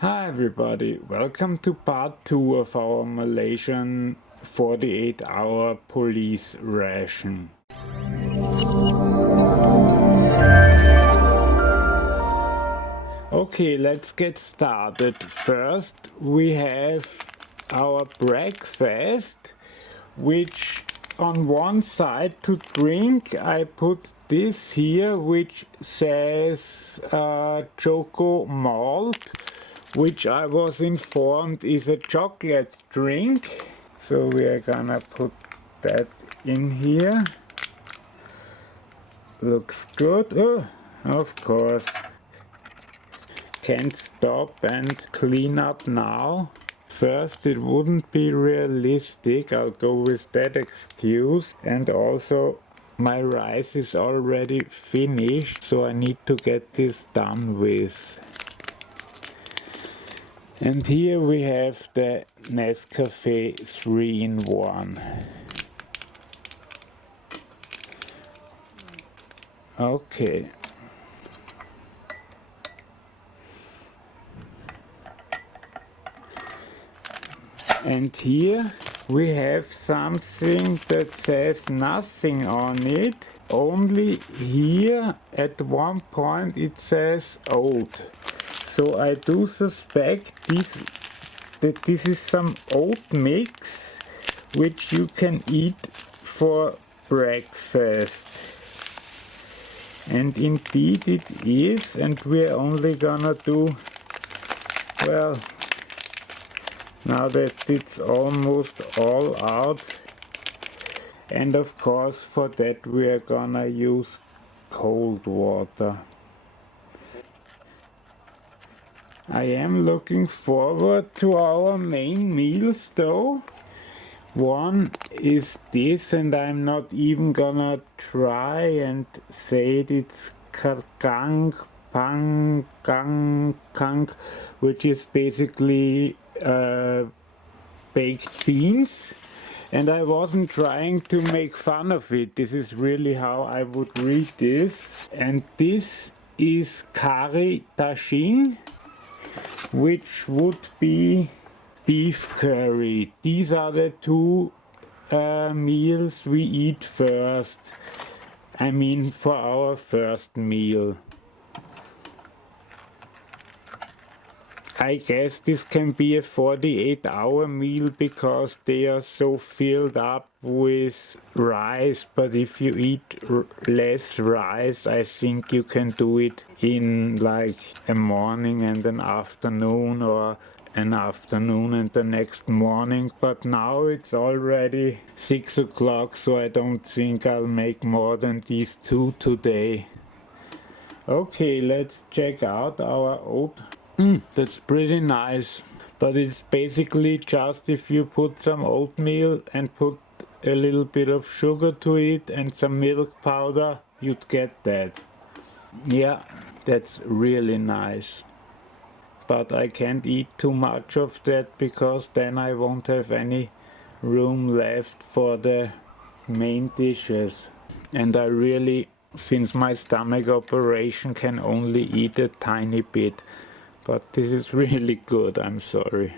Hi everybody, welcome to part 2 of our Malaysian 48-hour police ration. Okay, let's get started. First we have our breakfast, which on one side to drink I put this here which says Choco Malt, which I was informed is a chocolate drink. So we are gonna put that in here. Looks good. Oh, of course. Can't stop and clean up now. First, it wouldn't be realistic. I'll go with that excuse. And also, my rice is already finished, so I need to get this done with. And here we have the Nescafe 3-in-1. Okay. And here we have something that says nothing on it. Only here at one point it says oat. So I do suspect that this is some oat mix which you can eat for breakfast. And indeed it is, and we're only gonna do, well, now that it's almost all out. And of course for that we are gonna use cold water. I am looking forward to our main meals though. One is this, and I'm not even gonna try and say it. It's karkang pang kang kang, which is basically baked beans. And I wasn't trying to make fun of it. This is really how I would read this. And this is kari tashing, which would be beef curry. These are the two meals we eat first. I mean for our first meal. I guess this can be a 48-hour meal because they are so filled up with rice, but if you eat less rice, I think you can do it in like a morning and an afternoon, or an afternoon and the next morning. But now it's already 6 o'clock, so I don't think I'll make more than these two today. Okay, let's check out our oat. That's pretty nice, but it's basically just if you put some oatmeal and put a little bit of sugar to it and some milk powder, you'd get that. Yeah, that's really nice. But I can't eat too much of that because then I won't have any room left for the main dishes. And I really, since my stomach operation, can only eat a tiny bit. But this is really good, I'm sorry.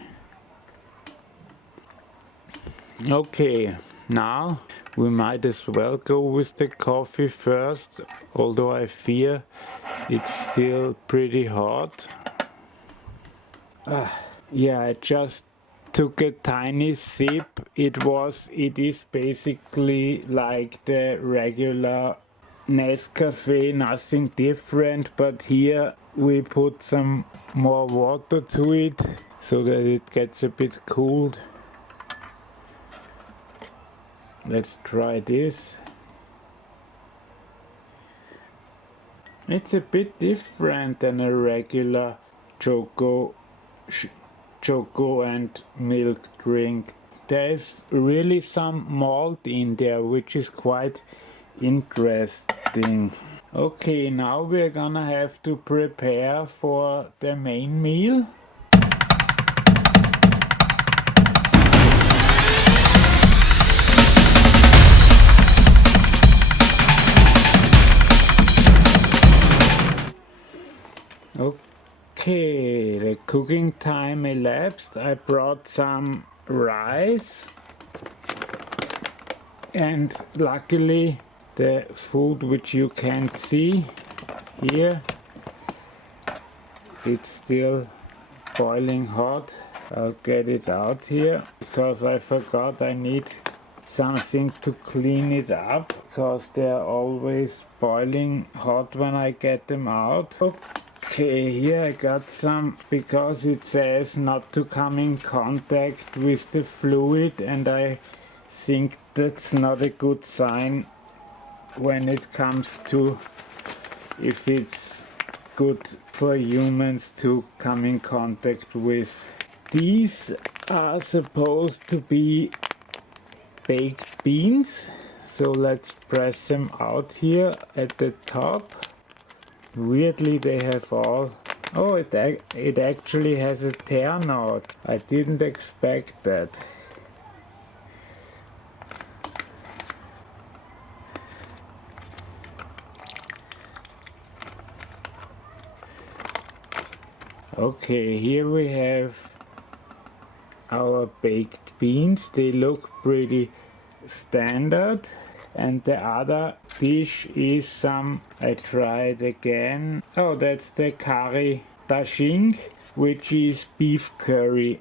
Okay, now we might as well go with the coffee first, although I fear it's still pretty hot. Yeah, I just took a tiny sip. It is basically like the regular Nescafe, nothing different, but here we put some more water to it so that it gets a bit cooled. Let's try this. It's a bit different than a regular choco and milk drink. There's really some malt in there, which is quite interesting. Okay, now we're gonna have to prepare for the main meal. Okay, the cooking time elapsed. I brought some rice, and luckily the food, which you can't see here, it's still boiling hot. I'll get it out here because I forgot I need something to clean it up, because they're always boiling hot when I get them out. Okay, here I got some, because it says not to come in contact with the fluid, and I think that's not a good sign when it comes to if it's good for humans to come in contact with. These are supposed to be baked beans, so let's press them out here at the top. Weirdly, they have all... Oh, it actually has a tear knot. I didn't expect that. Okay, here we have our baked beans. They look pretty standard. And the other dish is some, I tried again. Oh, that's the curry dashing, which is beef curry.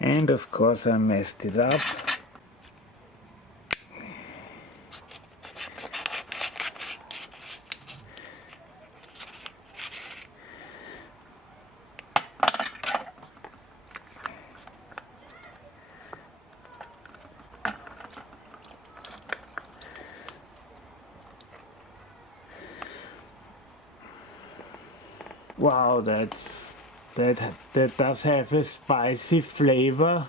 And of course I messed it up. Wow, that does have a spicy flavor.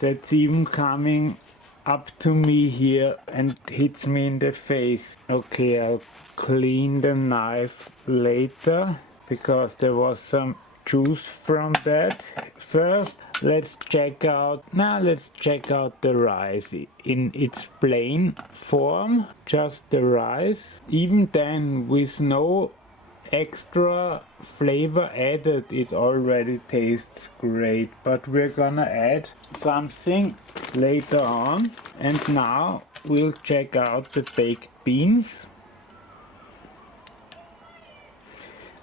That's even coming up to me here and hits me in the face. Okay, I'll clean the knife later because there was some juice from that. First, let's check out the rice in its plain form, just the rice. Even then, with no extra flavor added, it already tastes great, but we're gonna add something later on. And now we'll check out the baked beans.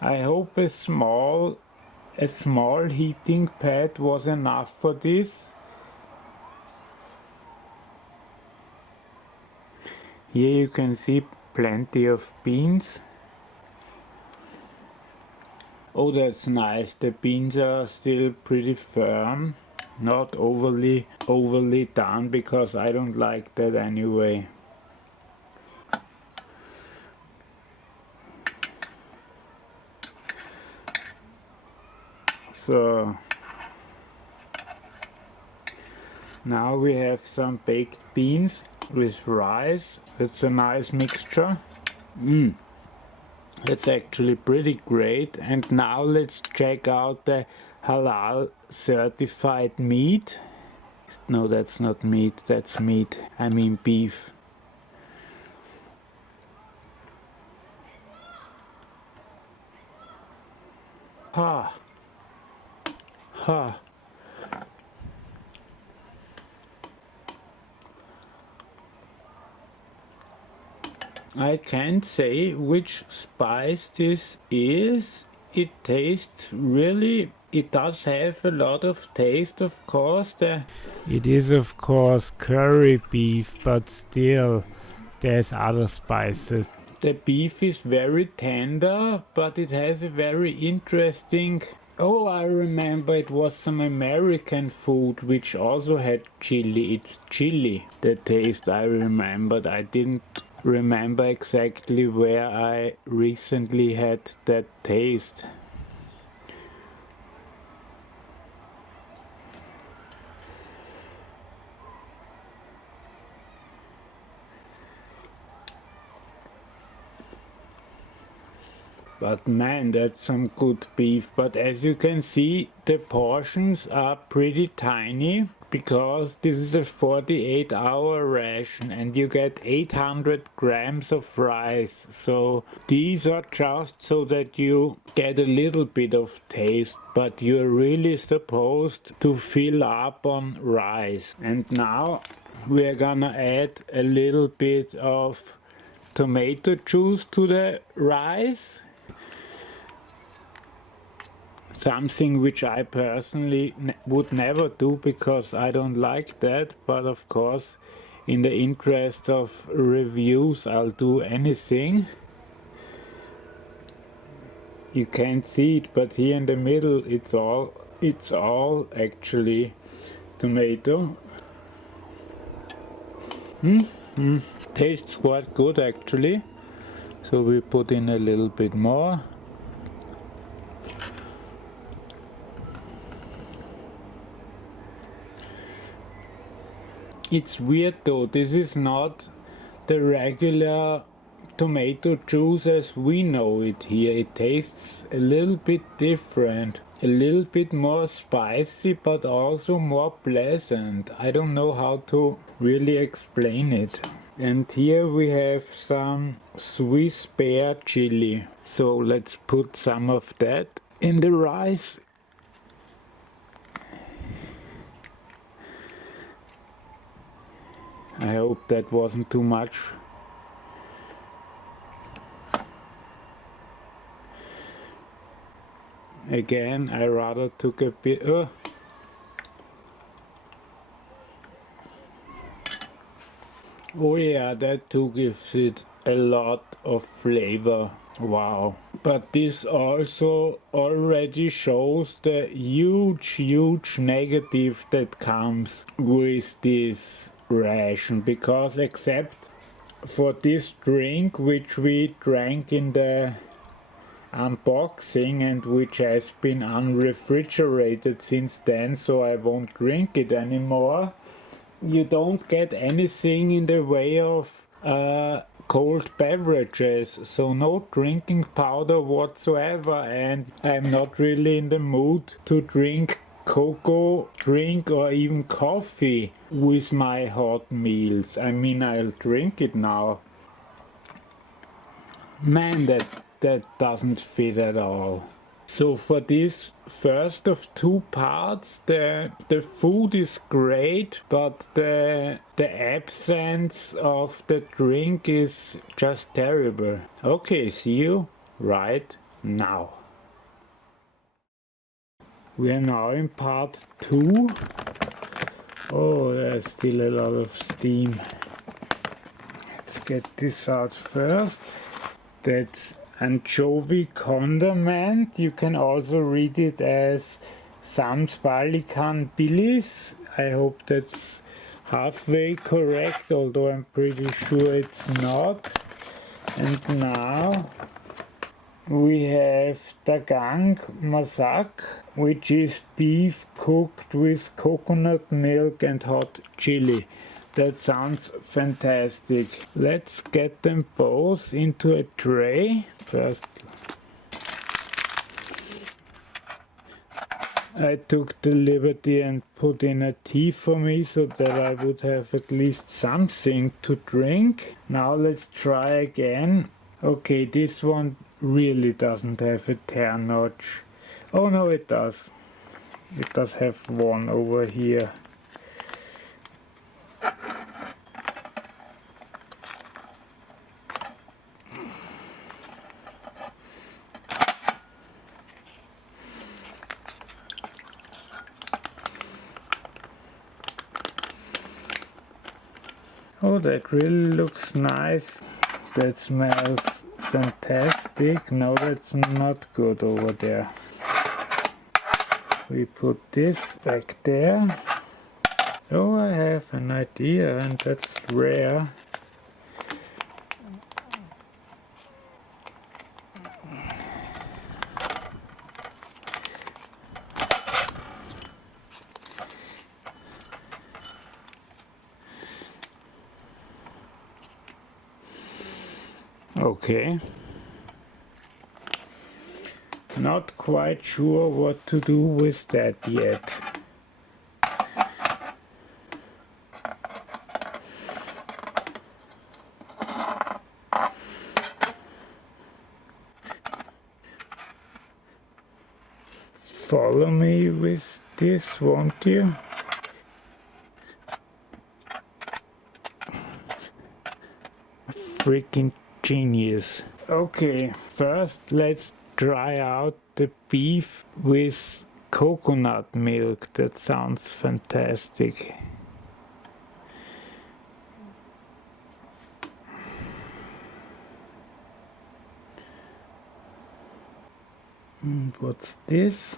I hope a small heating pad was enough for this. Here you can see plenty of beans. Oh, that's nice. The beans are still pretty firm, not overly done, because I don't like that anyway. So now we have some baked beans with rice. It's a nice mixture. That's actually pretty great. And now let's check out the halal certified meat. No, that's not meat, that's meat. I mean beef. Ha! Ha! I can't say which spice this is. It tastes really... It does have a lot of taste, of course. It is of course curry beef, but still there's other spices. The beef is very tender, but it has a very interesting... Oh, I remember it was some American food which also had chili. It's chili. The taste I remembered. I didn't remember exactly where I recently had that taste. But man, that's some good beef. But as you can see, the portions are pretty tiny. because this is a 48-hour ration and you get 800 grams of rice. So these are just so that you get a little bit of taste, but you're really supposed to fill up on rice. And now we're gonna add a little bit of tomato juice to the rice. Something which I personally would never do because I don't like that, but of course in the interest of reviews I'll do anything. You can't see it, but here in the middle it's all actually tomato. Tastes quite good actually, so we put in a little bit more. It's weird though, this is not the regular tomato juice as we know it here. It tastes a little bit different, a little bit more spicy, but also more pleasant. I don't know how to really explain it. And here we have some Swiss pear chili. So let's put some of that in the rice. I hope that wasn't too much. Again, I rather took a bit. Oh yeah, that too gives it a lot of flavor. Wow. But this also already shows the huge negative that comes with this ration, because except for this drink which we drank in the unboxing and which has been unrefrigerated since then, so I won't drink it anymore, you don't get anything in the way of cold beverages, so no drinking powder whatsoever, and I'm not really in the mood to drink cocoa drink or even coffee with my hot meals. I mean, I'll drink it now. Man, that doesn't fit at all. So for this first of two parts, the food is great, but the absence of the drink is just terrible. Okay, see you right now. We are now in part 2. Oh, there's still a lot of steam. Let's get this out first. That's anchovy condiment. You can also read it as Samspalikan bilis. I hope that's halfway correct, although I'm pretty sure it's not. And now we have dagang masak, which is beef cooked with coconut milk and hot chili. That sounds fantastic. Let's get them both into a tray. First, I took the liberty and put in a tea for me so that I would have at least something to drink. Now let's try again. Okay, this one really doesn't have a tear notch. Oh no, it does. It does have one over here. Oh, that really looks nice. That smells fantastic. No, that's not good over there. We put this back there. So I have an idea, and that's rare. Okay. Not quite sure what to do with that yet. follow me with this, won't you? Freaking genius. Okay, first let's try out the beef with coconut milk. That sounds fantastic. And what's this?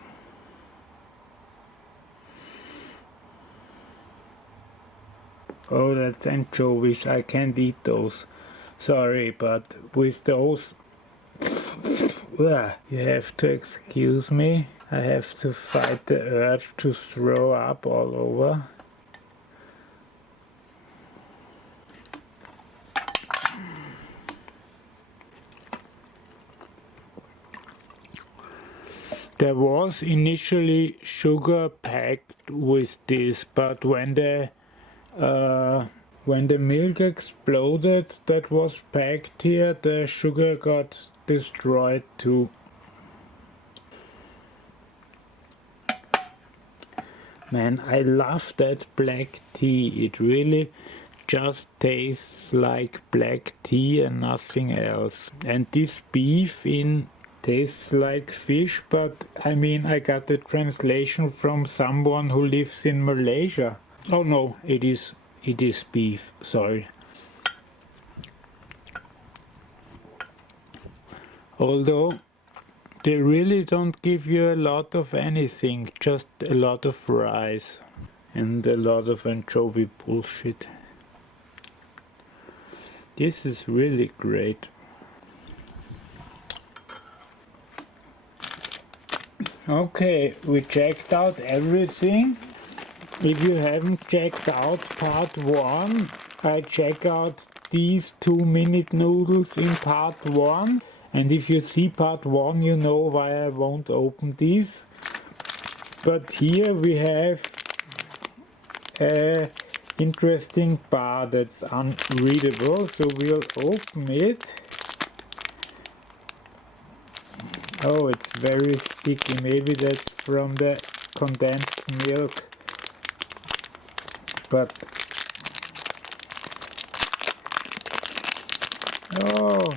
Oh, that's anchovies. I can't eat those. Sorry, but with those, you have to excuse me. I have to fight the urge to throw up all over. There was initially sugar packed with this, but when the milk exploded that was packed here, the sugar got destroyed too. Man, I love that black tea. It really just tastes like black tea and nothing else. And this beef tastes like fish, but I mean, I got the translation from someone who lives in Malaysia. Oh no, it is beef, sorry. Although they really don't give you a lot of anything, just a lot of rice and a lot of anchovy bullshit. This is really great. Okay, we checked out everything. If you haven't checked out part 1, I check out these 2-minute noodles in part 1. And if you see part 1, you know why I won't open these. But here we have an interesting bar that's unreadable, so we'll open it. Oh, it's very sticky. Maybe that's from the condensed milk. But oh,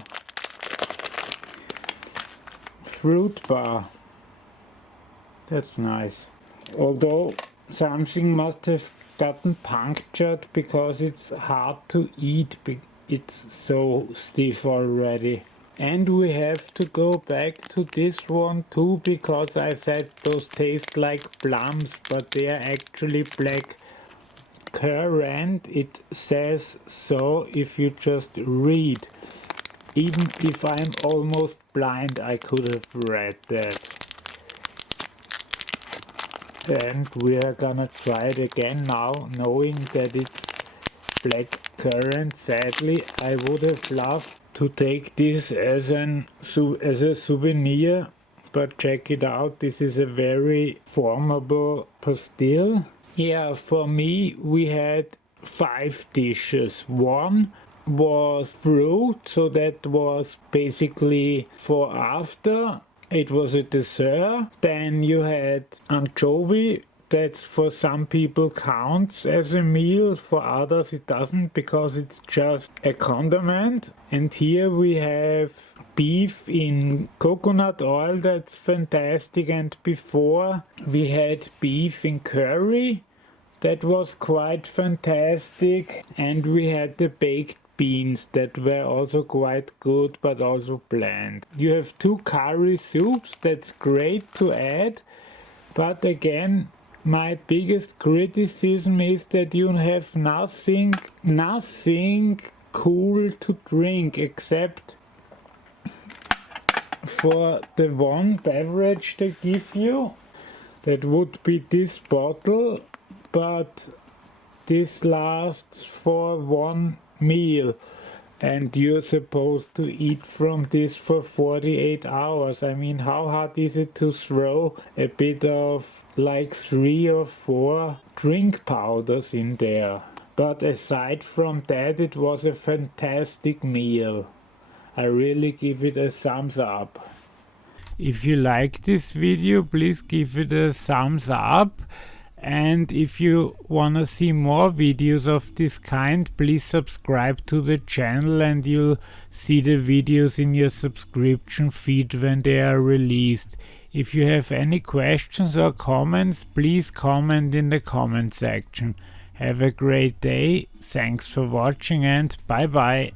fruit bar. That's nice. Although something must have gotten punctured because it's hard to eat. It's so stiff already. And we have to go back to this one too, because I said those taste like plums, but they are actually black currant. It says so if you just read. Even if I'm almost blind, I could have read that. And we are gonna try it again now, knowing that it's black currant. Sadly, I would have loved to take this as a souvenir, but check it out. This is a very formable pastil. Yeah, for me we had 5 dishes. One was fruit, so that was basically for after. It was a dessert. Then you had anchovy. That's for some people counts as a meal, for others it doesn't because it's just a condiment. And here we have beef in coconut oil, that's fantastic. And before we had beef in curry, that was quite fantastic. And we had the baked beans that were also quite good but also bland. You have 2 curry soups, that's great to add, but again, my biggest criticism is that you have nothing cool to drink except for the one beverage they give you. That would be this bottle, but this lasts for 1 meal. And you're supposed to eat from this for 48 hours. I mean, how hard is it to throw a bit of like 3 or 4 drink powders in there? But aside from that, it was a fantastic meal. I really give it a thumbs up. If you like this video, please give it a thumbs up. And if you wanna see more videos of this kind, please subscribe to the channel and you'll see the videos in your subscription feed when they are released. If you have any questions or comments, please comment in the comment section. Have a great day, thanks for watching and bye bye.